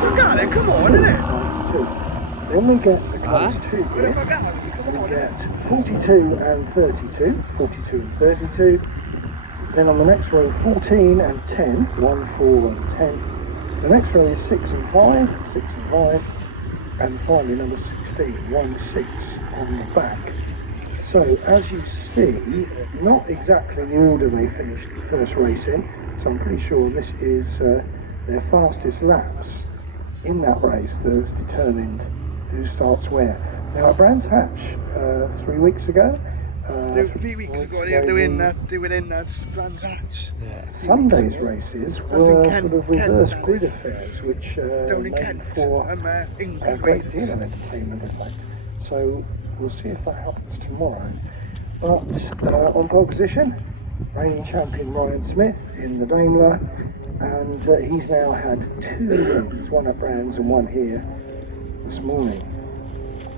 Forgot it, come on, isn't it? Then we get the class 2 What grid. have I got? Come on, We innit? get 42 and 32, 42 and 32. Then on the next row, 14 and 10, 1, 4 and 10. The next row is 6 and 5, 6 and 5. And finally number 16, 1, 6 on the back. So as you see, not exactly the order they finished the first race in, so I'm pretty sure this is their fastest laps in that race that's determined who starts where. Now at Brands Hatch 3 weeks ago, 3 weeks ago, they were doing in that Brands Hatch. Sunday's races were Kent, sort of reverse grid affairs, which down in made Kent, for a England great races. deal of entertainment, in fact. So we'll see if that happens tomorrow. But on pole position, reigning champion Ryan Smith in the Daimler, and he's now had 2 wins, one at Brands and one here this morning.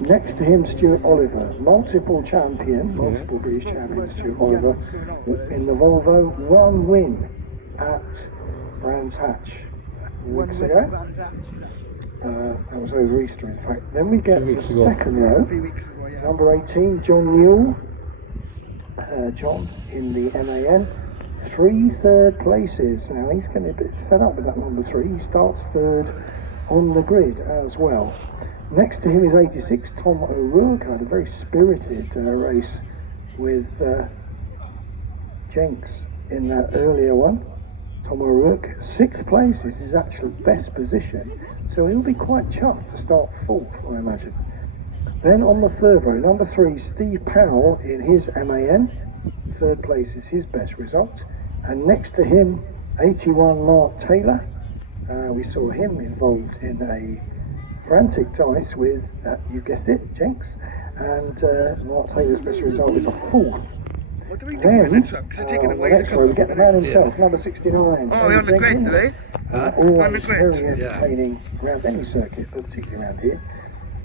Next to him, Stuart Oliver, multiple champion, multiple British champion, Stuart Oliver, in the Volvo, 1 win at Brands Hatch weeks ago. That was over Easter, in fact. Then we get the second row, 3 weeks ago, yeah. number 18, John Newell. John in the MAN. 3 third places. Now he's getting a bit fed up with that number 3. He starts third on the grid as well. Next to him is 86, Tom O'Rourke. Had a very spirited race with Jenks in that earlier one. Tom O'Rourke, 6th place is his actual best position, so he'll be quite chuffed to start 4th, I imagine. Then on the third row, number 3, Steve Powell in his MAN. 3rd place is his best result. And next to him, 81, Mark Taylor. We saw him involved in a frantic dice with, you guessed it, Jenks. And Mark Taylor's best result is a 4th. What do we do Then, in the trucks? They're taking away the next row, we get the man himself, number 69. Oh, we're on the grid, do they? Always On the grid. very entertaining around any circuit, but particularly around here.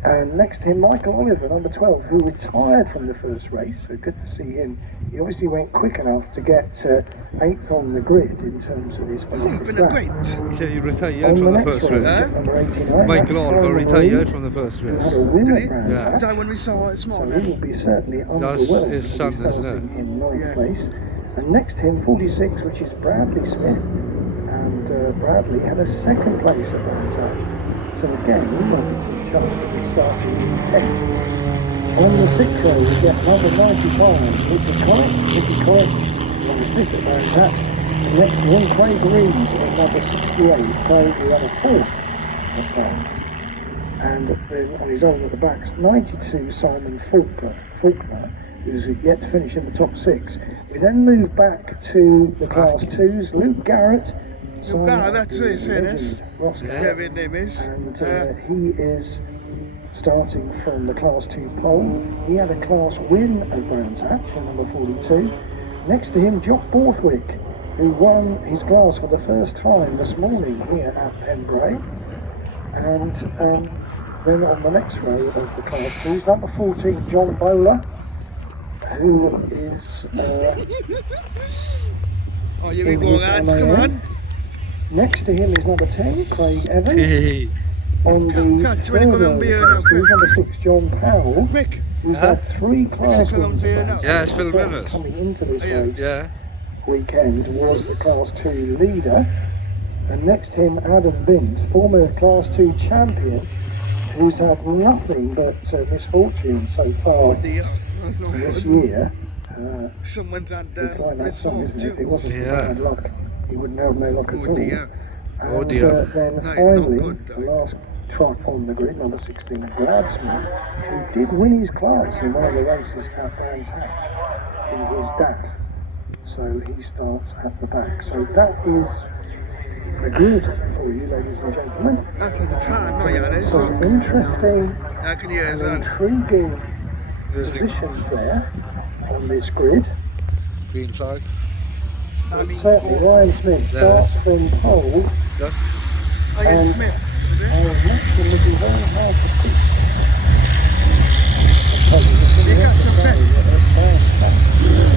And next to him, Michael Oliver, number 12, who retired from the first race, so good to see him. He obviously went quick enough to get 8th on the grid in terms of his fastest lap. He said he retired from the first race. Number 89, Michael Oliver retired from the first who race. had a win Did at he? Brands Hatch. Is that when we saw it this So morning? he will be certainly That's underwhelmed his to son, be isn't starting it? in 9th Yeah. place. And next to him, 46, which is Bradley Smith. And Bradley had a 2nd place at Brands Hatch. So again, we might be too chuffed to be starting in 10th. On the 6th row, we get number 95, Richard Collett, number 5th at Brands Hatch. And next to him, Craig Reed at number 68. Craig, who had a 4th at Brands. And then on his own at the back, 92, Simon Faulkner, who's yet to finish in the top 6. We then move back to the Class 2s, Luke Garrett. That's it, Sinus. Ross Yeah, Garrett. his name is. And he is starting from the Class 2 pole. He had a class win at Brands Hatch in number 42. Next to him, Jock Borthwick, who won his class for the first time this morning here at Pembrey. And then on the next row of the Class 2s, number 14, John Bowler, who is Oh, here we go, lads, come on. Next to him is number 10, Craig Evans. On the Can't third row of the Class 2s, number 6, John Powell, Quick. who's had 3 class Phil wins. Beer now. Yeah, it's Phil Rivers. Coming into this Yeah. race Yeah. weekend was the Class 2 leader. And next to him, Adam Bint, former Class 2 champion, who's had nothing but misfortune so far That's not this good. year. Someone's had It's like that song, isn't it? If it misfortune. wasn't for Yeah. bad luck, he wouldn't have no luck at Oh all. dear. And Oh dear. then No, finally, not good, the last truck on the grid, number 16, Brad Smith, who did win his class in one of the races at Brands Hatch in his DAF. So he starts at the back. So that is the grid for you, ladies and gentlemen. That's at the time, no, yeah, it is. Some interesting I can hear as and well. intriguing positions there on this grid. Green flag. That means Certainly, goal. Ryan Smith Yeah. starts from pole. Yeah. Ian and- Smiths, is I it? was mentioned it'd be very hard to pick. You got some At Brands Hatch.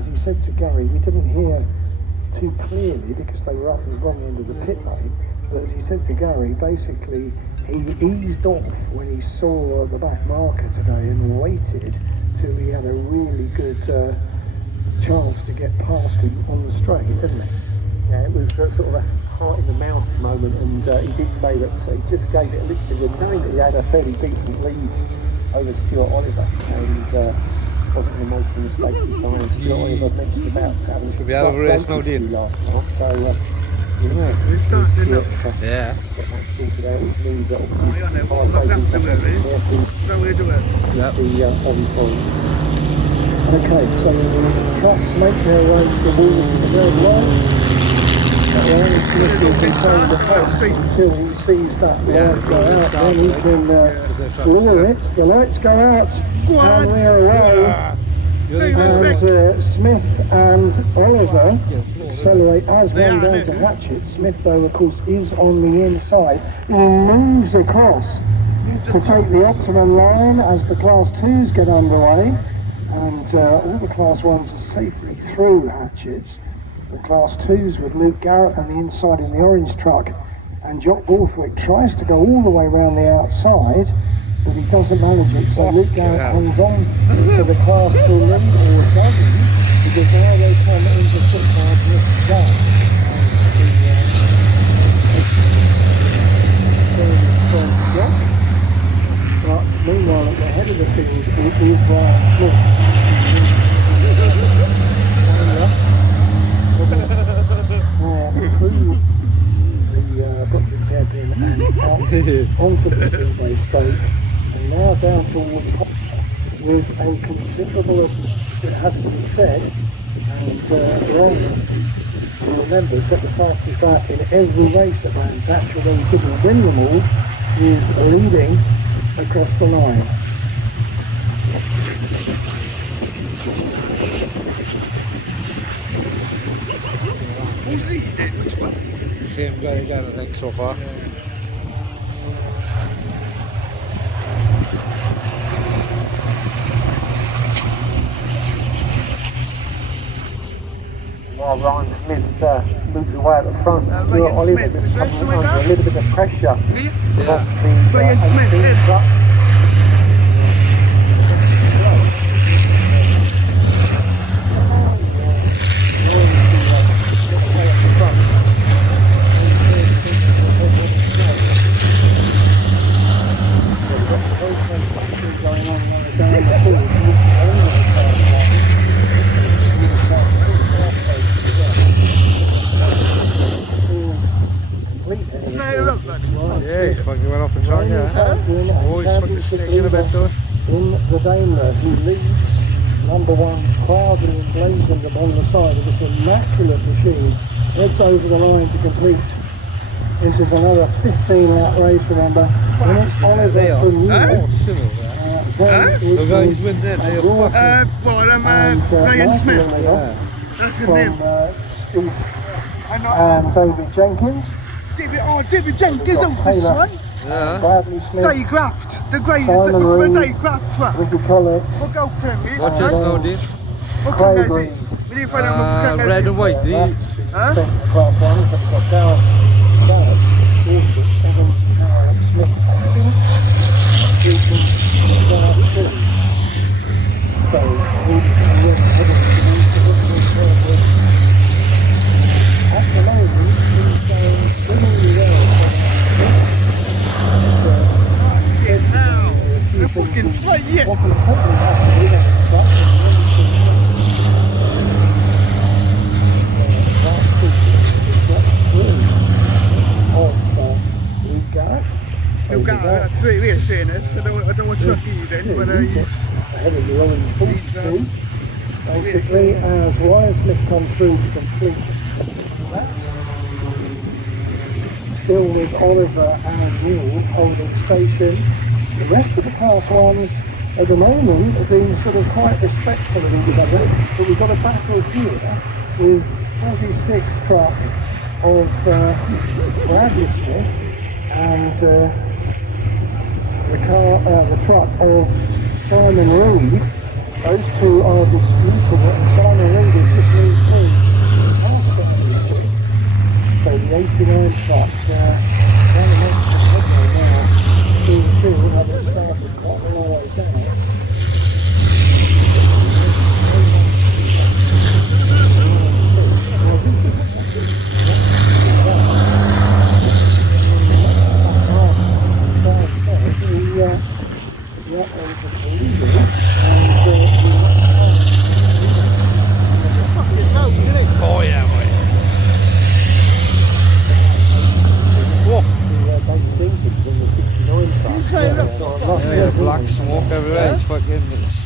as he said to Gary, we didn't hear too clearly because they were up at the wrong end of the pit lane, but as he said to Gary, basically he eased off when he saw the back marker today and waited till he had a really good chance to get past him on the straight, didn't he? Yeah, it was sort of a heart in the mouth moment, and he did say that he just gave it a little bit, knowing that he had a fairly decent lead over Stuart Oliver, and wasn't going to make any mistakes this time. Stuart Oliver mentioned about having It's going to be out of a race now, dear. last time, so It's starting now. Yeah. get that sorted out, which means that obviously I know, what back to it, eh? Is that way to do it? Yeah. the on points. Okay, so the trucks make their way towards the red lights. Ryan Smith will contain the pace until he sees that light go out, then he can floor it. The lights go out, Go on. and we're away. And Smith and Oliver accelerate as They one are, down they- to Hatchet. Smith, though, of course, is on the inside. He moves across to take the optimum line as the Class 2s get underway. And all the Class 1s are safely through Hatchets. The Class 2s with Luke Garrett on the inside in the orange truck. And Jock Borthwick tries to go all the way around the outside, but he doesn't manage it. So Luke Garrett hangs on to the Class 2 lead, or doesn't, because now they come into football with Jack. But meanwhile, at the head of the field is Ryan Smith. Through the Brooklyn hairpin and out onto the speedway straight, and now down towards with a considerable, it has to be said, and Ron, who remember, set the fastest lap in every race at Brands Hatch, although he didn't win them all, is leading across the line. Who's leading? Which one? Same guy again, I think, so far. While Ryan Smith moves away at the front, Ryan Stuart Oliver Smith, is that comes something under like a little bit of pressure. Yeah. Off the, Ryan Smith, 18 yes. truck. Snare it up, buddy. Yeah, he fucking went off the track, yeah. Oh, he's fucking sneaking a bit though. In the Daimler, who leads number one proudly emblazoned upon the side of this immaculate machine, heads over the line to complete. This is another 15-lap race, remember. And it's Oliver from New Huh? York. The guys win then, they are Ryan Smith. Yeah. That's his From name. Steve And and David Jenkins. David Jenkins on this Taylor. one. Yeah. Bradley Smith, Dave Graft. The great Simon Reed. Dave Graft truck. Ricky Collett, We'll go for him, mate. Watch this now, dude. What Craig colour is Green. it? We need to find out what colour Red is and white, dude. That's Huh? the Class 1, but we've got Gareth, Walter, Evans, Smith, Hilton, Gareth, Phil. So, we'll be at the moment, he's going swimmingly well. Now, they're fucking flight yet. What will probably have to do that You've got three ways saying this. I don't want truck either, but he's ahead of the orange He's, two. Basically, as Ryan Smith comes through to complete laps, still with Oliver and Neil holding station. The rest of the Class 1s at the moment have been sort of quite respectful of each other, but we've got a battle here with 46 truck of Bradley Smith and the truck of Simon Reed. Those two are disputing it, and Simon Reed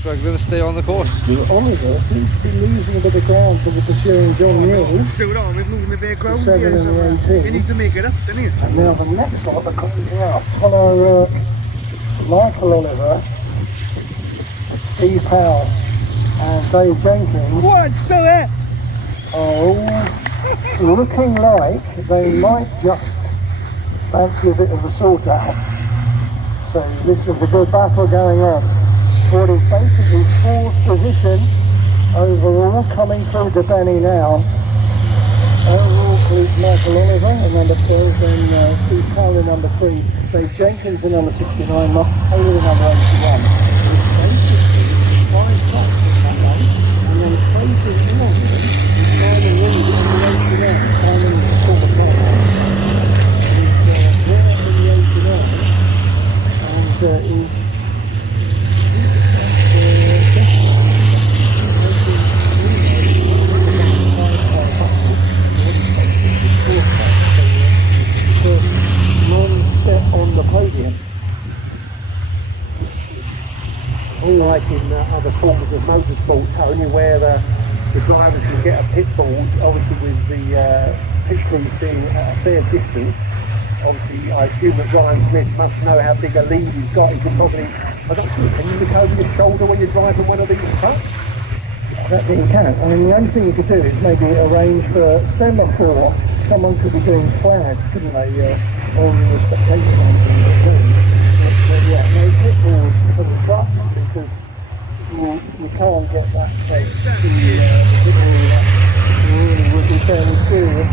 struggling to stay on the course. Stuart Oliver seems to be losing a bit of ground to the pursuing John Mule. Still on with moving their crowd. 7 and the 18. You need to make it up, don't you? And now the next lot are closing out. Tom O'Rourke, Michael Oliver, Steve Powell and Dave Jenkins What? Still there? are all looking like they might just fancy a bit of a sort out. So this is a good battle going on. What is basically fourth position overall, coming through to Benny now. Overall includes Michael Oliver at number 12, then Steve Powell at number 3, Dave Jenkins at number 69, Mark Taylor at number 81. It's basically 5 tops in that race, and then Fraser Morgan is Simon Reed at number 89. Simon is still the top. He's winner in the 89, and is on the podium. Unlike in other forms of motorsport, Tony, where the drivers can get a pit bull, obviously with the pit crews being at a fair distance. Obviously, I assume that Ryan Smith must know how big a lead he's got. He could probably, I don't know, can you look over your shoulder when you're driving one of these trucks? I don't think you can. I mean, the only thing you could do is maybe arrange for semaphore. Someone could be doing flags, couldn't they, on the spectator line. But yeah, no pit bulls for the trucks, because you can't get that close to the pit bull. That really would be fairly serious.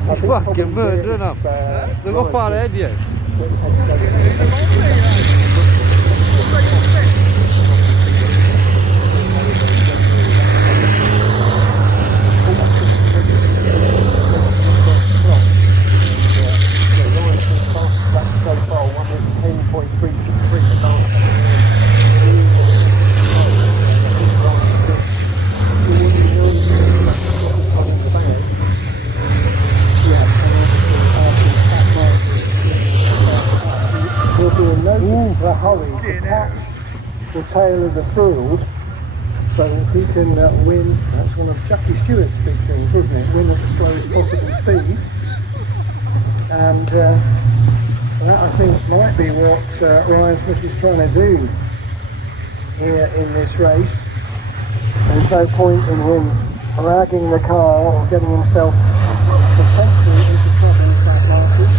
I He's think fucking probably murdering them. They've got far ahead yet. So far, 10.363. There'll be a no particular hurry to catch the tail of the field. So if he can win, that's one of Jackie Stewart's big things, isn't it? Win at the slowest possible speed. And that, I think, might be what Ryan Smith is trying to do here in this race. There's no point in him ragging the car or getting himself potentially into trouble in that market.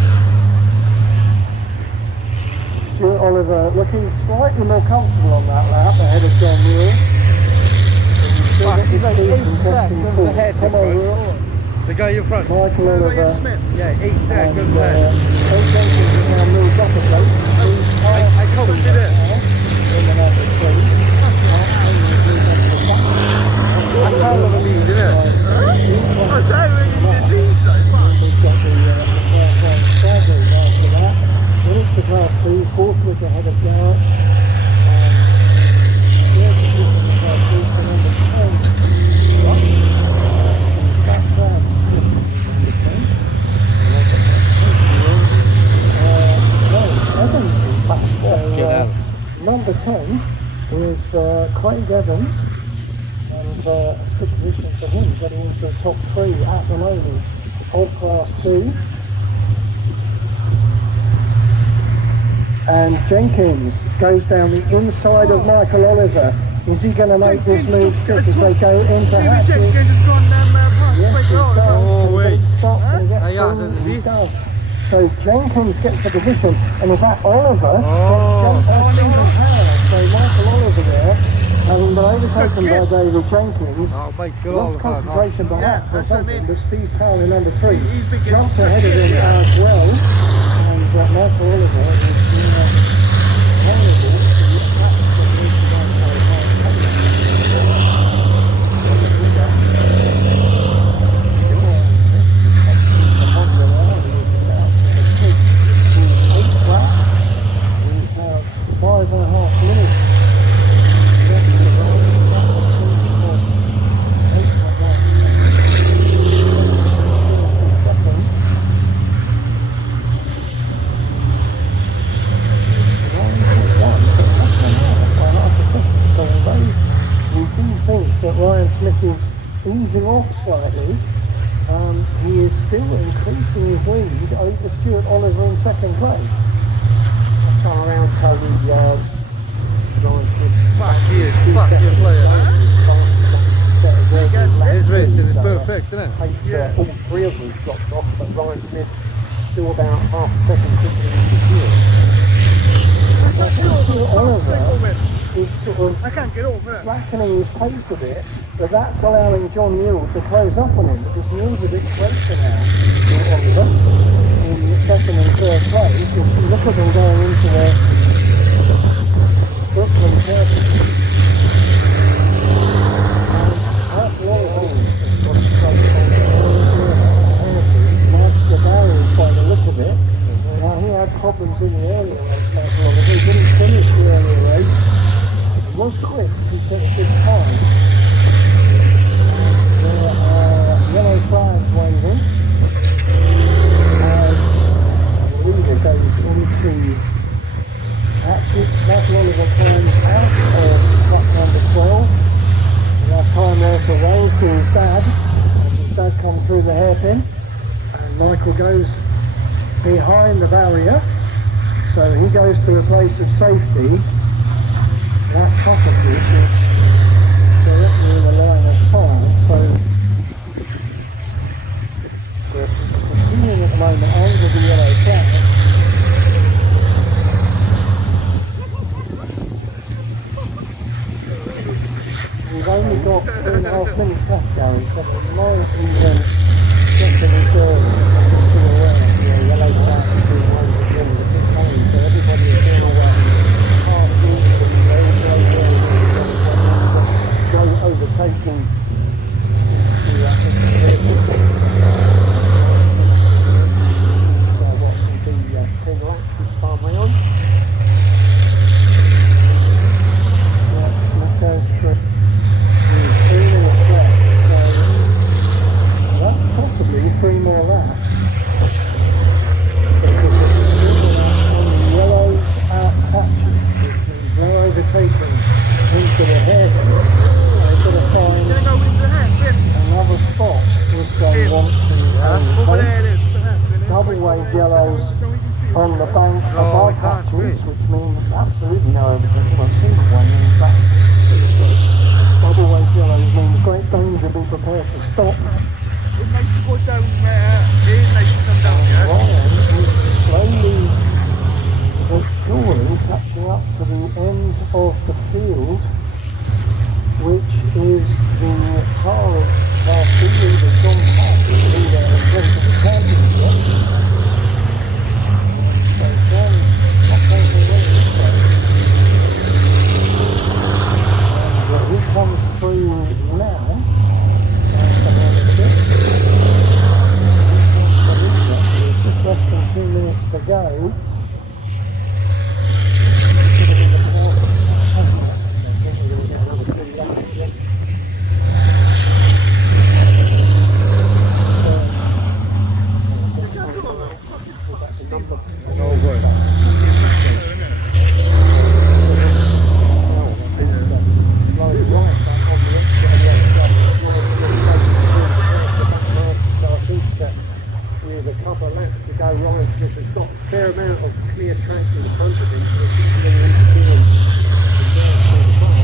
Stuart Oliver looking slightly more comfortable on that lap ahead of John Mule. He's like 8 seconds ahead. Come on, Mule. The guy in front. Michael Oliver. Yeah, 8 seconds And, ahead. Dave Jenkins is now moved up a place. I counted it. In the number 3. I can't believe it. I don't really believe We've got the Stradley after that. Then it's the class 2, Forthwick ahead of Garrett. Third position in class 3 for number 10. Number 10 is Craig Evans, and it's a good position for him, getting into the top 3 at the moment of class 2. And Jenkins goes down the inside of Michael Oliver. Is he going to make this move stick as they go into Hatfield? Jenkins has gone past Yes, he straight does. on. Oh, wait. Stop and get He has, through. has he? He does. So Jenkins gets the position, and is that Oliver? Oh. So Michael Oliver there, having been overtaken by David Jenkins. Oh my God. Lost concentration by Yeah, that for that's what I something, mean. but Steve Powell in number 3 He's been getting just stuck ahead of in, him yeah. as well. And Michael Oliver is vulnerable to the attack that needs to go very hard. easing off slightly, he is still increasing his lead over Stuart Oliver in second place. Last time around, Tony, Fuck you player. His race, it was perfect, isn't it? Pace, all three of them dropped off, but Ryan Smith still about half a second quicker than Stuart Oliver is sort of I can't get over it. slackening his pace a bit, but that's allowing John Newell to close up on him, because Newell's a bit closer now to Oliver in second and third place. If you look at them going into the Brooklyn Circuit, the barriers by the look of it. Now he had problems in the earlier race, he didn't finish the earlier race. He was quick, he set a good time. There are yellow flags waving as the leader goes into Matthew Oliver climbs out of track number 12. Enough time there to wave to his dad as his dad comes through the hairpin. And Michael goes behind the barrier, so he goes to a place of safety. That top of this is directly in the line of fire, so we're continuing at the moment under the yellow flag. We've only got 2.5 minutes left, Gary, so we might even get to the third. Yellow flag is being waved at the end of the pit lane, so everybody is now past into the go overtaking the so what will be 10 laps this time round. That goes through 3 minutes left, so that's possibly 3 more laps. Yellows out patches, which means no overtaking into the head. They've got to find another spot if they want to overtake. Double wave yellows on the bank above patches, which means absolutely no overtaking. Well, single one means that. Double wave yellows means great danger, be prepared to stop. It's nice to go down there. It is nice to come down here. Ryan is slowly but surely catching up to the end of the field, which is the car of Class B leader John Pack, the leader in front of the championship. So John not going to win this race. And he comes through now. That's the man of the bit. Just less than 2 minutes to go. With a couple of laps to go, Ryan Smith has got a fair amount of clear tracks in front of him, so it's just going to interfere with the car.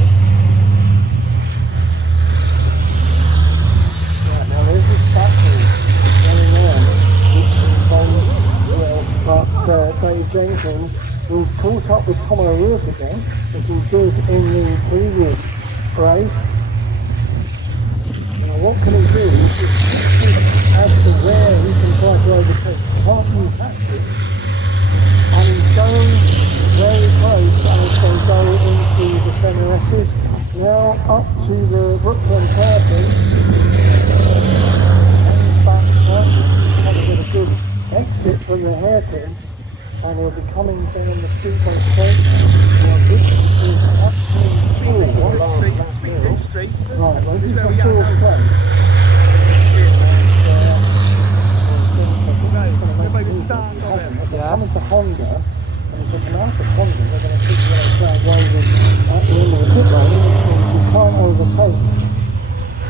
Right, now there's this battle going on, which involves, Dave Jenkins, who's caught up with Tom O'Rourke again, as he did in the previous race. Now what can he do as to where he can try to overtake? He can't use tactics, and he's going very close as they go into the centre S's. Now up to the Brooklyn hairpin, hangs back up, trying to get a good exit from the hairpin, and he'll be coming down the speedway straight. Now this is absolutely Straight. right, well this is the fourth place. They're coming to Honda, and as they come out of Honda, they're going to keep the yellow flag waving at the end of the pit lane, which means you can't overtake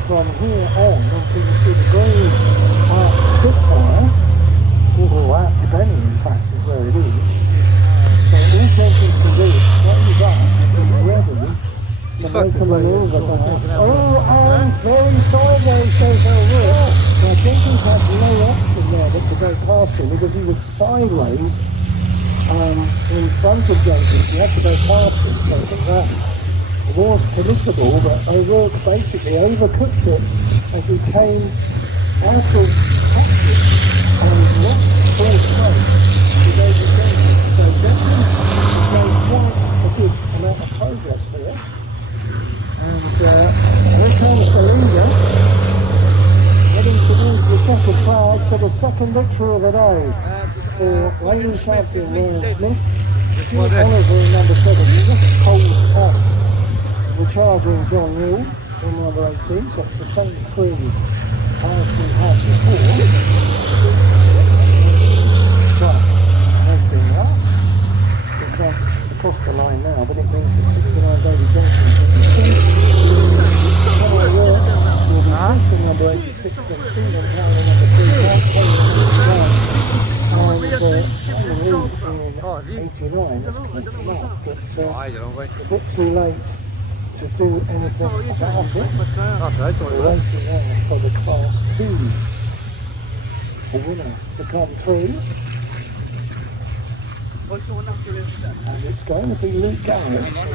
from here on until you see the green spitfire, or at Depending in fact is where it is. So all engines can do is close up and be ready to make a manoeuvre perhaps. Oh, and very sideways goes O'Rourke. So I think he's had no option there but to go past him because he was sideways in front of Jenkins. He had to go past him, so I think that was permissible, but O'Rourke basically overcooked it as he came out of practice and lost full straight to go to Jenkins. So Jenkins has made quite a good amount of progress here. And here comes the leader, heading towards the second flag, so the second victory of the day for reigning champion Ryan Smith. Stuart Oliver in number 7 just holds off the charging John Neal in number 18, so it's the same three as we had before. But has been up. It comes across the line now, but it means that 69 David Johnson will be posting number 86 and Stephen Carroll number 3 and Simon Reed in 89. That's close enough, but a bit too late to do anything about it. We're racing now for the Class 2. The winner to come through. What's the one after this? And it's going to be Luke Garrett.